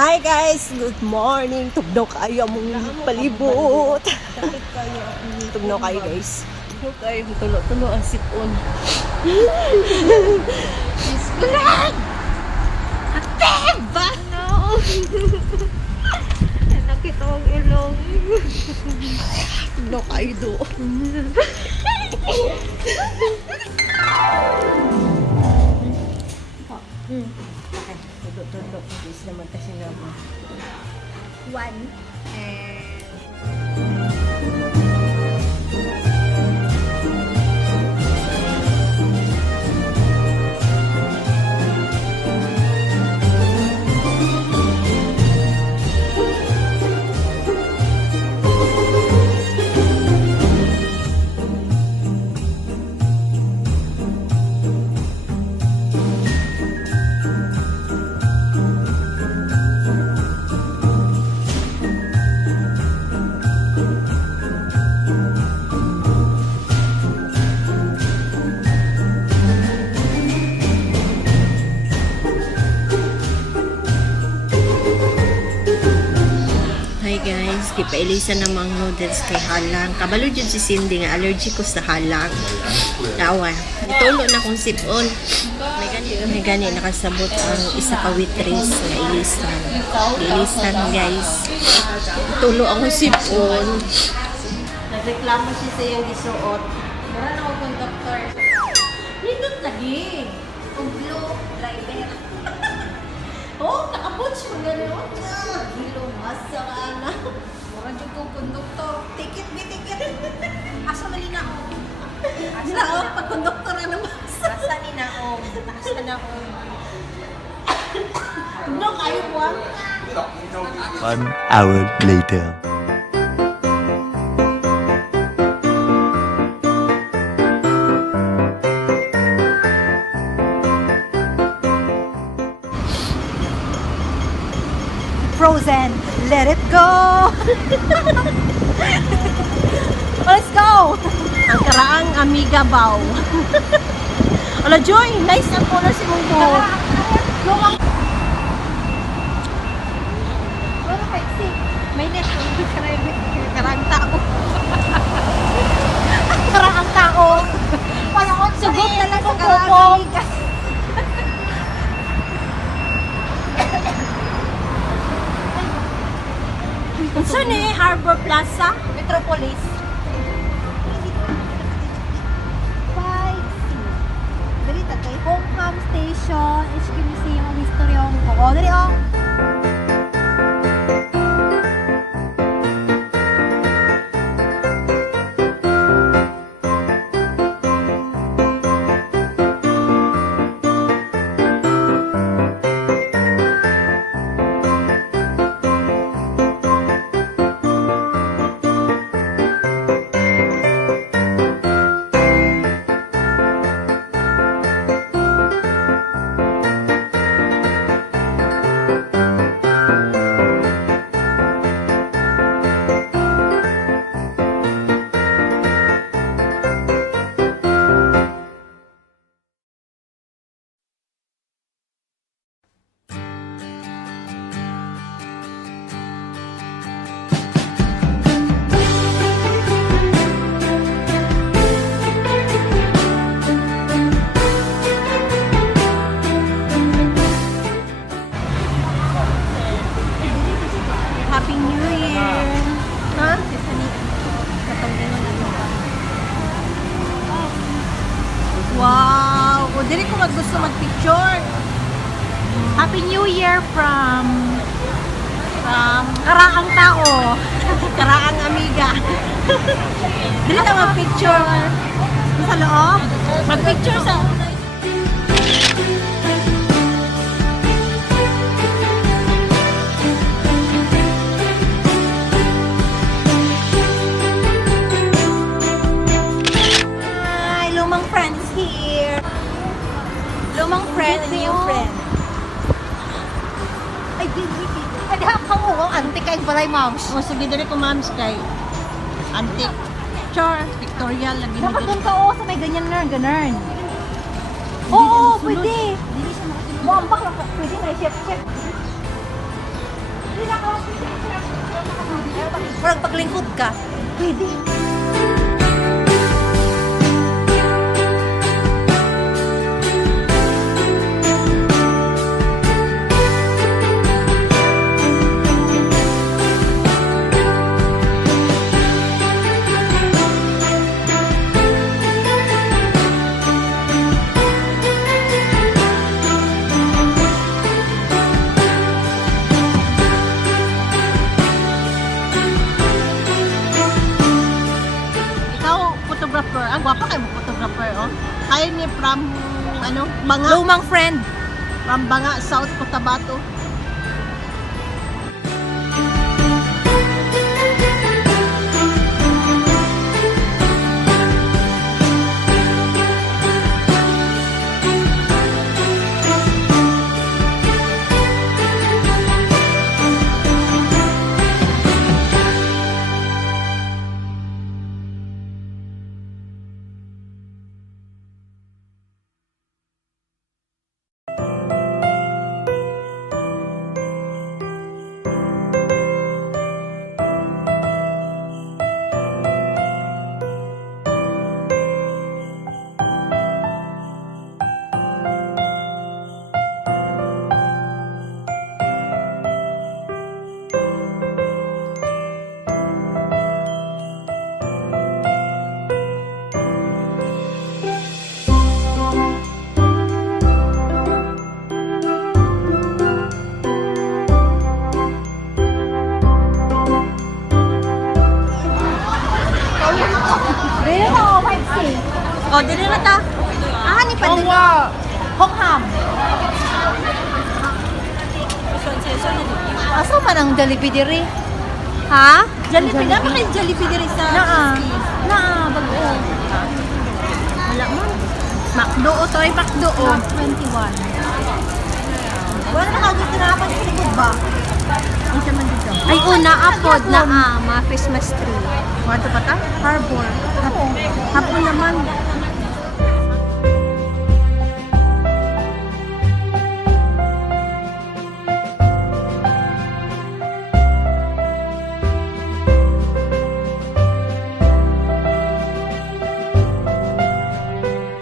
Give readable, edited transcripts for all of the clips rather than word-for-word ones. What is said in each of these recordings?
Hi guys! Good morning! Tugnaw kayo mong palibot! Tugnaw kayo guys. Tugnaw kayo. Tulo-tulo ang sipon. Iskulan! Ate! Ba? No! Nakita kong ilong. Tugnaw kayo doon. Tulo-tulo. Please naman kasi naman. One. Hi guys, kipailisan namang noodles kay halang. Kabalo dyan si Cindy nga allergic ko sa halang. Tawa. Itulo na kong sipon. May gani nakasabot ang isa ka waitress nga ilisan. Ilisan guys. Itulo akong sipon. Nagreklamo siya sa iyang gisuot. Mara na ako kong doktor. Nindot lagi. Kung blue driver. Oh, nakabutch mo gano'n. Hilo, masa ka na. Mura dyan kong konduktor. Ticket, ticket. Asa na linaong? Linaong, pag konduktor na naman. Asa linaong? Asa na ako? No, kayo po. 1 hour later. Frozen. Let it go. Let's go. Ang karaang Amiga Bao. Ala Joy, nice ang color si Munggo. May net. Karaang tao. Karaang tao. Panakot Sugot na lang sa karaang. Saan eh? Harbor Plaza? Metropolis. 5C. Dali tatay. Hongham Station. HQ Museum of History Hong Kong. O, dali o. Happy New Year! Ha? Wow! O, dili ko gusto mag-picture. Happy New Year from Karaang Tao. Karaang Amiga. Dili na mag-picture. Sa loob? Mag-picture sa... Hi, lumang friends here. Lumang friend and new friend. Ay, di. Ay, hapang mo. Antik kayong balay, moms. O, sige, dali ko ma'am kay antique. Char, pictorial. Lagi Dapat doon ka, sa may ganyan ganun. Oo, pwede. Mo ambak lang. Pwede na, chef. Parang paglingkod ka. Pwede. Ikaw, photographer. Ang gwapa kayo mo photographer, oh. Kaya ni from, Banga. Lumang friend. From Banga, South Cotabato. Dili na ako 5C. Oh, dili na ta. Ah, ni pa din. Hongham. Asa man ang Jollibee diri? Ha? Jollibee na ba kayo Jollibee diri sa Naa, bago. Wala mo. Macdo o toy, Macdo o. 21. Wala na kagito na ako sa likod ba? Isa man dito. Ay, una apod na mga Christmas tree. Wato pa ta? Harbor. Hapon naman.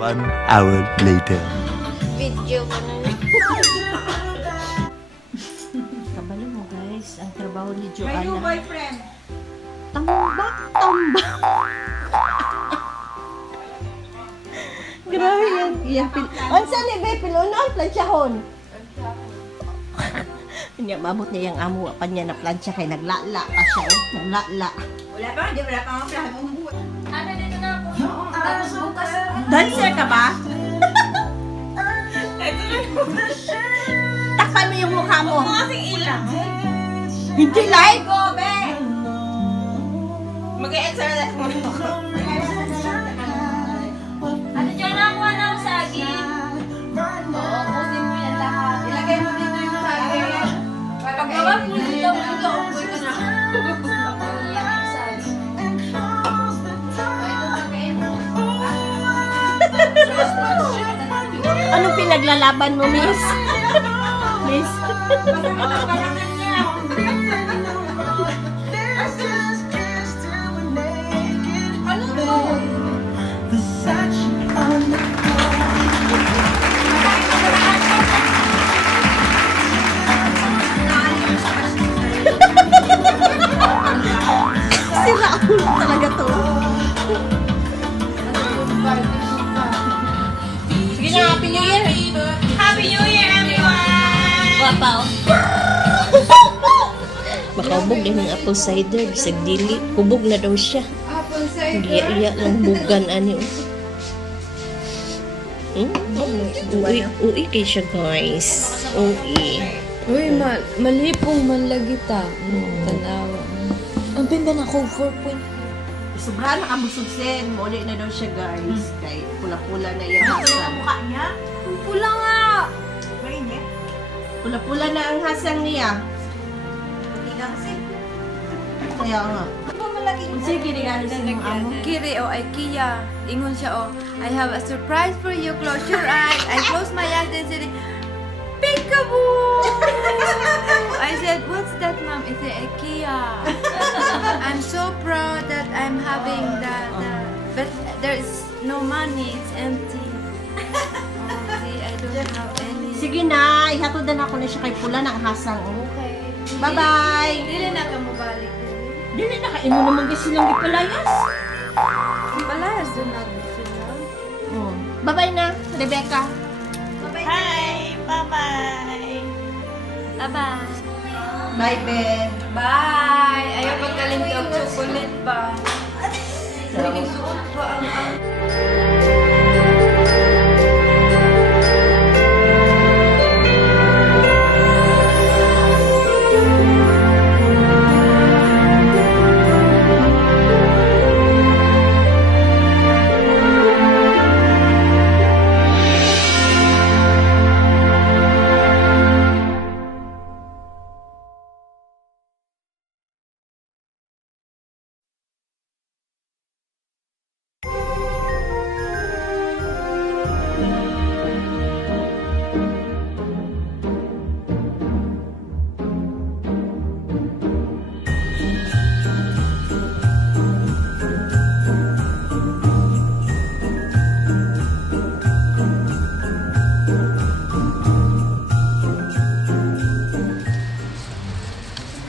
One hour later. Video mo na. Kabalo mo guys, ang trabaho ni Joanna. boyfriend. Tambak. Grabe yan. Ansa ni Be, pinunon, plansyahon. Hindi, mabot niya yung amo pa niya na plansya kay naglala pa siya. Naglala. Wala pa ang plan mo buhat. Ano dito na po? Tapos bukas. Dancer ka ba? Takpan mo yung mukha mo. Kasing ilang. Hindi live. Go, be! Mag-exercise mo na ako. Ano dyan nakuha ng saging? Oo, kusin mo yan lahat. Ilagay mo dito yung saging. Paggawa mo dito, upoy ka na. Anong pinaglalaban mo, miss? Miss? Sira ulo talaga to. Sige na, Happy New Year! Happy New Year, everyone! Wapaw. Makahubog din ng apple cider, bisag dili. Hubog na daw siya. Iya lang bugan ani. Ui kay siya guys. Ui. Uy, malipong man lagi ta. Tanawa. Ang pinda na ako, 4 point. Sobrahan na kabusugsin. Muli na daw siya guys. Kay pula-pula na yung hasang. Mukha niya? Pula nga! Mainit? Pula-pula na ang hasang niya. Hindi ka kasi. Kaya nga. Ano ba malaging? Sige, regalo sa mga amo. Kiri o IKEA. Ingon siya o, I have a surprise for you. Close your eyes. I close my eyes and say, Big Peekaboo! I said, what's that, mom? It's an IKEA. I'm so proud that I'm having that, but there's no money. It's empty. Oh, see, I don't have any. Sige na, ihatod na ako na siya kay Pula ng hasang. Okay. Bye-bye! Dili na ka mo balik. Dili na ka, imo naman kasi silang ipalayas. Palayas doon natin sila. Bye-bye na, Rebecca. Hi! Bye-bye! Bye-bye. Bye, Be. Bye! Ayaw pagkalimti og chocolate ba? Nagisuot pa ang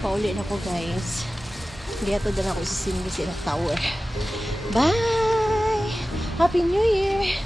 Paulit ako, guys. Gihatod na ako sa Cindy Tower. Bye! Happy New Year!